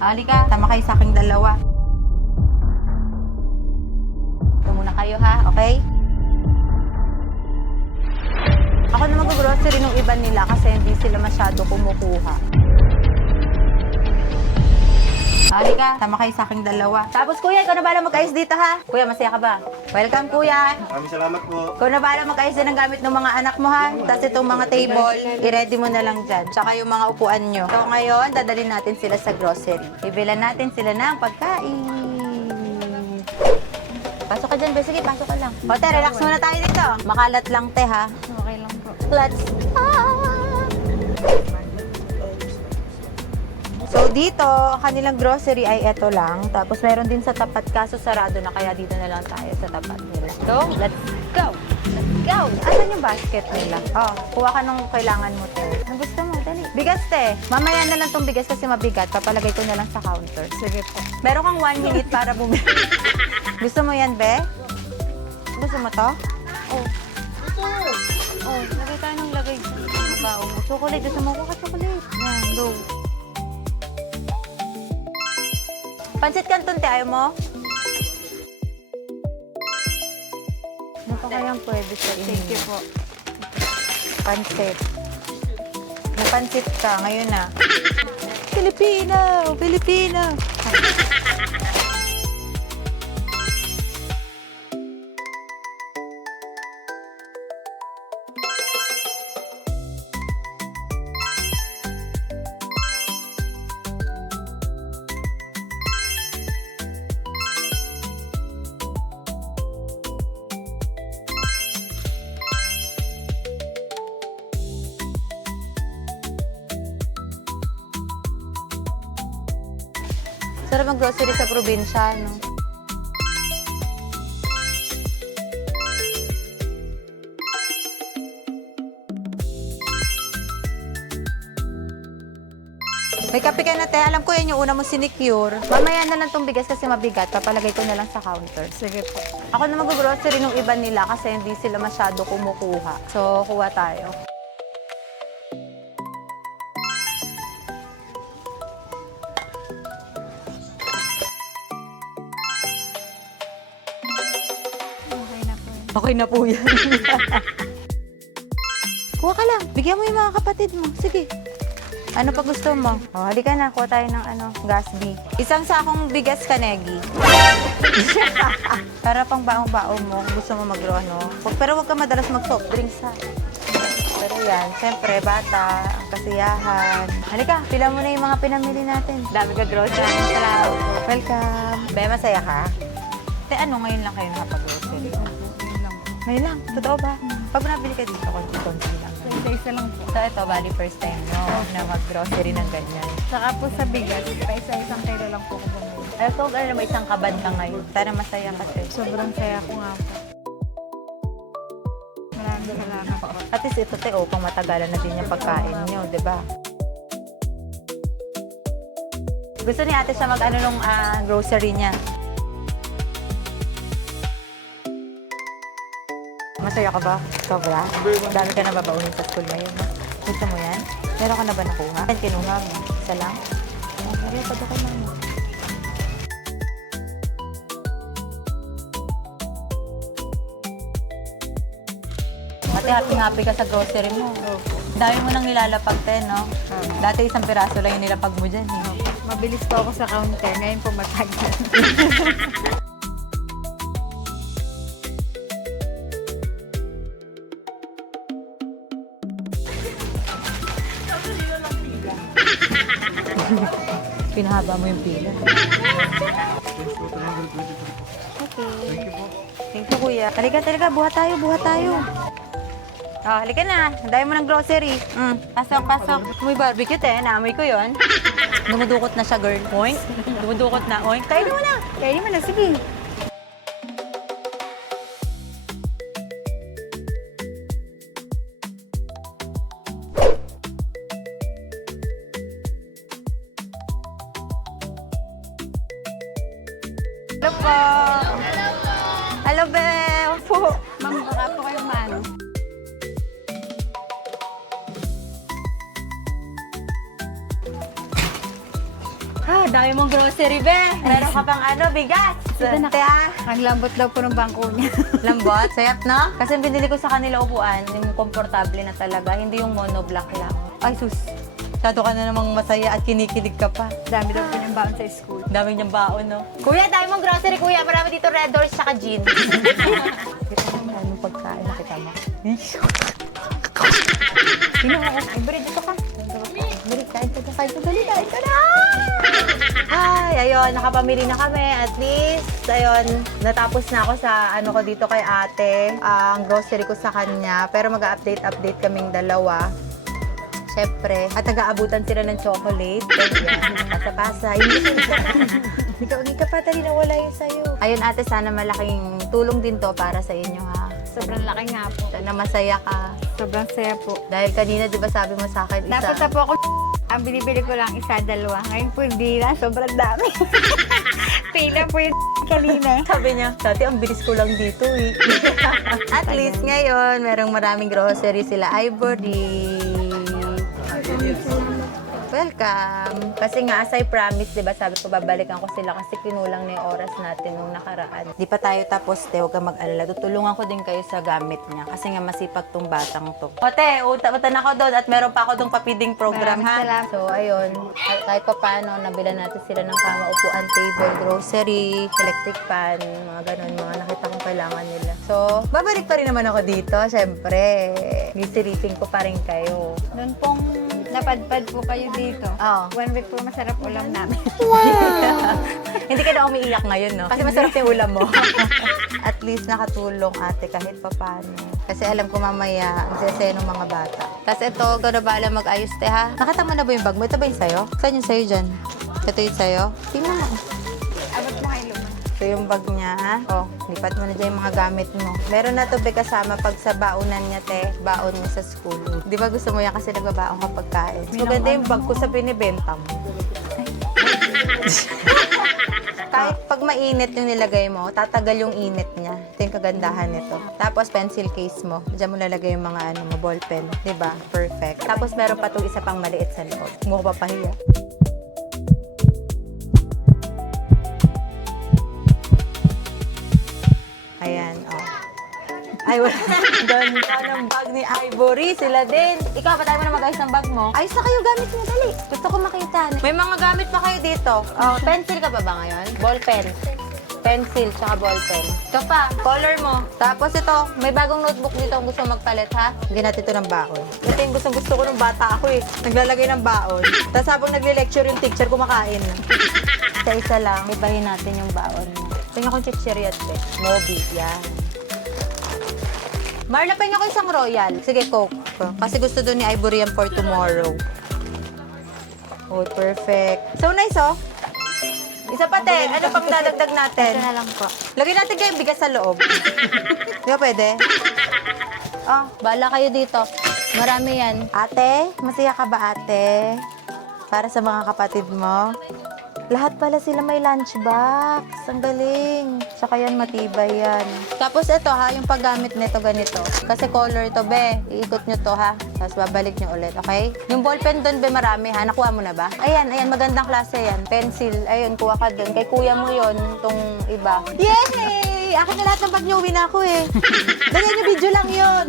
Halika, tama kayo sa aking dalawa. Ito muna kayo ha, okay? Ako na mag-grocery nung iba nila kasi hindi sila masyado kumukuha. Halika, tama kayo sa aking dalawa. Tapos kuya, ikaw na bahala mag-ayos dito ha. Kuya, masaya ka ba? Welcome kuya. Maraming salamat po. Ikaw na bahala mag-ayos din ng gamit ng mga anak mo ha. Tapos itong mga table, i-ready mo na lang dyan. Tsaka yung mga upuan nyo. So ngayon, dadalhin natin sila sa grocery. Ibilan natin sila ng pagkain. Pasok ka dyan, be. Sige, pasok ka lang. O, te, relax muna tayo dito. Makalat lang, te, ha? Okay lang po. Let's So, dito, ang kanilang grocery ay eto lang. Tapos, meron din sa tapat, kaso sarado na, kaya dito na lang tayo sa tapat nila. So, let's go! Let's go! Asan yung basket nila? Oh, kuha ka nung kailangan mo, te. Ano gusto mo? Dali. Bigas, te. Mamaya na lang tong bigas kasi mabigat. Papalagay ko na lang sa counter. Sige po. Meron kang 1 minute para bumili. Gusto mo yan, be? Gusto mo to? Oh. Oh, lagay tayo ng lagay sa baong. Chocolate, gusto mo ko ka chocolate. Yan, go. Pansit Canton, te, ayaw mo? Ano pa kayang pwede sa inyo? Thank you po. Pansit. May pansit ka, ngayon na. Pilipino! Pilipino! Sarap mag-grocery sa probinsya, no? May kape ka na, te. Alam ko yan yung una mo sinecure. Mamaya na lang tong bigas kasi mabigat. Papalagay ko na lang sa counter. Sige po. Ako na mag-grocery nung iba nila kasi hindi sila masyado kumukuha. So, kuha tayo. Okay na po. Okay na po yan. Kuha ka lang. Bigyan mo yung mga kapatid mo. Sige. Ano pa gusto mo? Oh, halika na. Kuha tayo ng Gatsby. Isang sakong bigas kanegi. Para pang baong-baong mo. Kung gusto mo Pero huwag ka madalas mag-soft drinks ha. Pero yan, siyempre, bata, ang kasiyahan. Halika, pila mo na yung mga pinamili natin. Dami ka grocery. Salamat. Welcome. Be, masaya ka? Te, ano ngayon lang kayo nakapag-grocery? Yun lang po. Ngayon lang, totoo ba? Pag nabili ka dito, konti lang. Isa-isa lang po. So ito, bali first time no, na mag-grocery ng ganyan. Saka po sa bigas, isa-isang kilo lang po ko bumili. Ay, so, ano mo, isang kaban ka ngayon. Sana masaya ka, te. Sobrang saya ko nga po. Maraming salamat po. At least ito, te, pang matagalan na din yung pagkain nyo, di ba? Gusto ni ate siya mag-ano nung grocery niya. Masaya ka ba? Sobra? Dami ka na babaunin sa school ngayon. No? Gusto mo yan? Meron ka na ba nakuha? Yan, kinuha mo. Isa lang? Oh, Maria, padukay lang mo. Ate, happy-happy ka sa grocery mo. Dami mo nang nilalapag, te, no? Dati isang piraso lang yung nilapag mo dyan, eh. Mabilis po ako sa counter. Ngayon po matagal. Pinahaba mo yung pila. Okay. Thank you po. Thank you, kuya. Halika, buhat tayo, buhat tayo. Oh, halika na. Dahil mo ng grocery. Pasok, pasok. May barbecue, te. Naamoy ko yon. Dumudukot na siya, girl. Oink. Dumudukot na. Oink. Kainin mo na. Kainin mo na, sige. Hello po. Hello, be. Opo. Ma'am, baka po kayo maano. Dami mong grocery, be. Meron ka pang bigas. Te, Ang lambot daw po ng bangko niya. lambot, sayap na. Kasi binili ko sa kanila upuan, yung komportable na talaga, hindi yung monoblock lang. Ay, sus. Masyado ka na namang masaya at kinikilig ka pa. Dami daw po niyang baon sa school. Dami niyang baon, no? Kuya, dami mong grocery, kuya. Marami dito Red Doors saka gin. Kita mo, dami mong pagkain. Nakita mo. Sino mo? Ibri, dito ka. Ibri, kain ka na. Kain ka na. Ay, ayun, nakapamili na kami. At least, ayun, natapos na ako sa ko dito kay ate. Ang grocery ko sa kanya. Pero mag-update kaming dalawa. Siyempre, at nag-aabutan sila ng chocolate. Ganyan, pasa-pasa. Hindi ka pa, dali nawala yun sa'yo. Ayun ate, sana malaking tulong din to para sa inyo ha. Sobrang laki nga po. Sana masaya ka. Sobrang saya po. Dahil kanina, di ba sabi mo sa akin, Dapat na po ako, ang binibili ko lang isa, dalawa. Ngayon po hindi na, sobrang dami. Pila po yung kanina. Sabi niya, dati ang bilis ko lang dito eh. At least ngayon, merong maraming grocery sila. Ivory. Welcome! Kasi nga, as I promised, diba, sabi ko, babalikan ko sila kasi kinulang na yung oras natin nung nakaraan. Di pa tayo tapos, te, huwag kang mag-alala. Tutulungan ko din kayo sa gamit niya kasi nga masipag tong batang to. O, te, utan ako doon at meron pa ako dong papiding program, Maraming ha? salamat. So, ayun, kahit pa paano, nabilan natin sila ng kama, upuan, table, grocery, electric pan, mga ganun, mga nakita kong kailangan nila. So, babalik pa rin naman ako dito, syempre. Gisiriting ko pa rin kayo. Noon pong napadpad po kayo dito. Oo. 1 week po masarap ulam namin. Hindi ka na umiiyak ngayon, no? Kasi masarap yung ulam mo. At least nakatulong ate kahit papano. Kasi alam ko mamaya, ang sasaya ng mga bata. Tapos ito, gano'n ba alam mag-ayos, te, ha? Nakita mo na ba yung bag mo? Ito ba yung sayo? Saan yung sayo dyan? Ito yung sayo? Tingnan mo. Abot mo kayo luman. Ito yung bag niya, ha? Oh, lipat mo na dyan yung mga gamit mo. Meron na to be kasama pag sa baonan niya, te. Baon mo sa school. Di ba gusto mo yan kasi nagbabaon ka pagkain? So, maganda yung bag ko sa binibenta mo. Kahit pag mainit yung nilagay mo, tatagal yung init niya. Ito yung kagandahan nito. Tapos pencil case mo. Diyan mo lalagay yung mga ball pen. Diba? Perfect. Tapos meron pa itong isa pang maliit sa loob. Mukha pa pahiya. Ayan, oh. Ay, wala. Ganda ng bag ni Ivory. Sila din. Ikaw, patay mo na mag-ayos ng bag mo. Ayos na kayo gamit mo, dali. Gusto ko makita. May mga gamit pa kayo dito. Oh, pencil ka ba ngayon? Ball pen. Pencil, tsaka ball pen. Ito pa, color mo. Tapos ito, may bagong notebook dito kung gusto magpalit, ha? Hindi natin ito ng baon. Ito yung gusto ko ng bata ako eh. Naglalagay ng baon. Tapos habang nagle-lecture yung teacher, kumakain. Isa-isa lang, ibahin natin yung baon mo. Tingnan kong chichiriat eh. Moby, yan. Marla, pahinga ko isang royal. Sige, Coke. Kasi gusto doon ni Ivory yan for tomorrow. Oh, perfect. So nice, oh. Isa pa, te. Ano pang dadagdag natin? Ito na lang po. Lagyan natin kayong bigas sa loob. Di ba pwede? Oh, bahala kayo dito. Marami yan. Ate, masaya ka ba, ate? Para sa mga kapatid mo? Lahat pala sila may lunchbox. Ang galing. Tsaka yan, matibay yan. Tapos ito ha, yung paggamit nito ganito. Kasi color to, be. Iikot nyo to ha. Tapos babalik nyo ulit, okay? Yung ballpen doon, be, marami ha. Nakuha mo na ba? Ayan, magandang klase yan. Pencil, ayun, kuha ka doon. Kay kuya mo yon tong iba. Yay! Akin na lahat ng bag nyo, uwi na ako eh. Ganyan yung video lang yon.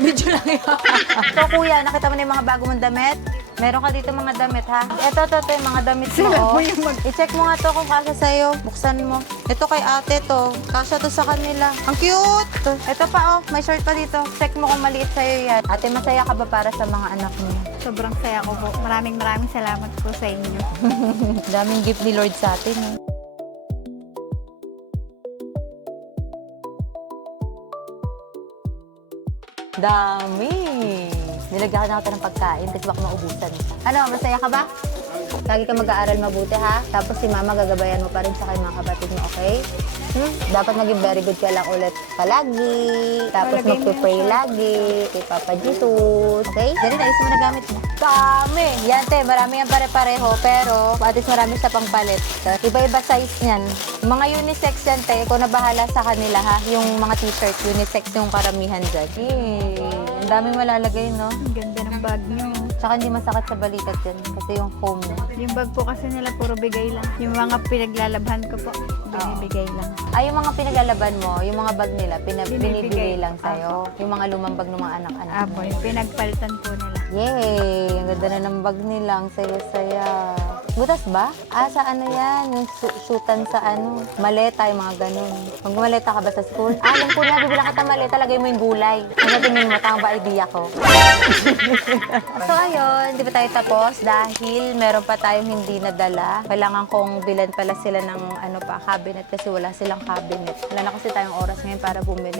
Video lang yun. So, kuya, nakita mo na yung mga bago mong damit? Meron ka dito mga damit, ha? Ito, yung mga damit mo. Oh. I-check mo nga to kung kasya sa'yo. Buksan mo. Ito kay ate to. Kasya to sa kanila. Ang cute! Ito pa, oh. May short pa dito. Check mo kung maliit sa'yo yan. Ate, masaya ka ba para sa mga anak mo? Sobrang saya ko po. Maraming salamat po sa inyo. Daming gift ni Lord sa atin, eh. Dami! Nilagyan ka na ako ng pagkain kasi baka maubusan. Ano, masaya ka ba? Lagi ka mag-aaral mabuti, ha? Tapos si mama gagabayan mo pa rin sa kay mga kapatid mo, okay? Dapat maging very good ka lang ulit palagi. Tapos magpipray lagi kay Papa Jesus. Okay? Dali na, isa mo na gamit mo. Dami! Yan, te. Marami yan pare-pareho. Pero, at least marami siya pang palit. Iba-iba size niyan. Mga unisex yan, te. Ikaw na bahala sa kanila, ha? Yung mga t-shirt, unisex yung karamihan dyan. Yay! Ang daming malalagay, no? Ang ganda ng bag niyo. Tsaka hindi masakit sa balikat yan kasi yung foam niya. Yung bag po kasi nila puro bigay lang. Yung mga pinaglalabhan ko po, binibigay lang. Ay, yung mga pinaglalaban mo, yung mga bag nila, binibigay Binibigay. lang sa'yo. Yung mga lumang bag ng mga anak-anak Apo, mo. yung pinagpalitan po nila. Yay! Ang ganda na ng bag nila. Ang saya-saya. Butas ba? Sa ano yan? Yung shootan sa ano? Maleta, yung mga ganun. Pag maleta ka ba sa school? Alam ko na, bibilang kita maleta, lagay mo yung gulay. Ang tingin mo, tama ba idea ko? So ayun, di ba tayo tapos? Dahil meron pa tayong hindi nadala. Kailangan kong bilan pala sila ng cabinet kasi wala silang cabinet. Wala na kasi tayong oras ngayon para bumili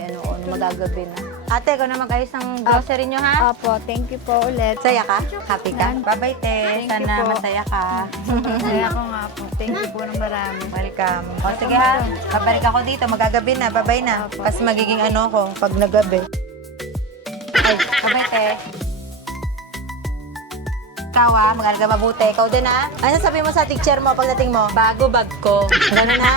magagabi na. Ate, ikaw na mag-ayos ng grocery nyo ha? Opo, thank you po ulit. Saya ka? Happy ka? Yan. Bye-bye, te. Thank you Sana po. masaya ka. Kaya ako nga po. Thank you po ng marami. Welcome. O sige ha, babalik ako dito. Magagabi na. Bye-bye na. Kasi magiging ako pag nagabi. Ay, bye-bye, te. Ikaw mag-alaga mabuti. Ikaw din Ano sabi mo sa teacher mo pagdating mo? Bago bag ko. Ganun ha?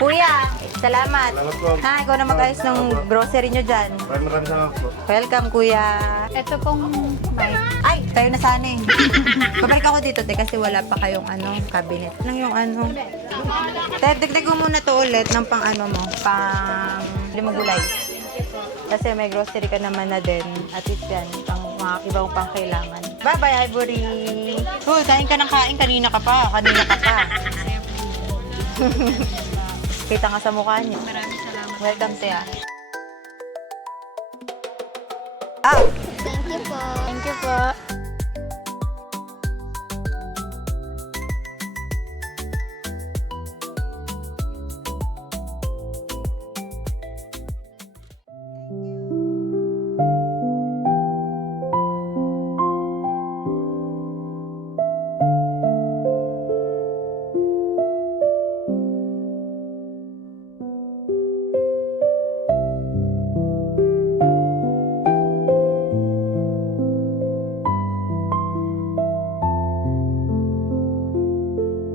Kuya, salamat. Salamat po. Ikaw na mag-ayos ng grocery nyo dyan. Maraming salamat po. Welcome, kuya. Ito pong mic. Ay, tayo na sana eh. Babalik ako dito, te, kasi wala pa kayong cabinet. Lang yung Te, dagdag mo muna to ulit ng pang mo, pang limang gulay. Kasi may grocery ka naman na din. At least yan, pang mga ibang pang kailangan. Bye-bye, Ivory! Uy, kain ka ng kain. Kanina ka pa. Kita nga sa mukha niya. Maraming salamat. Welcome, te. Thank you po.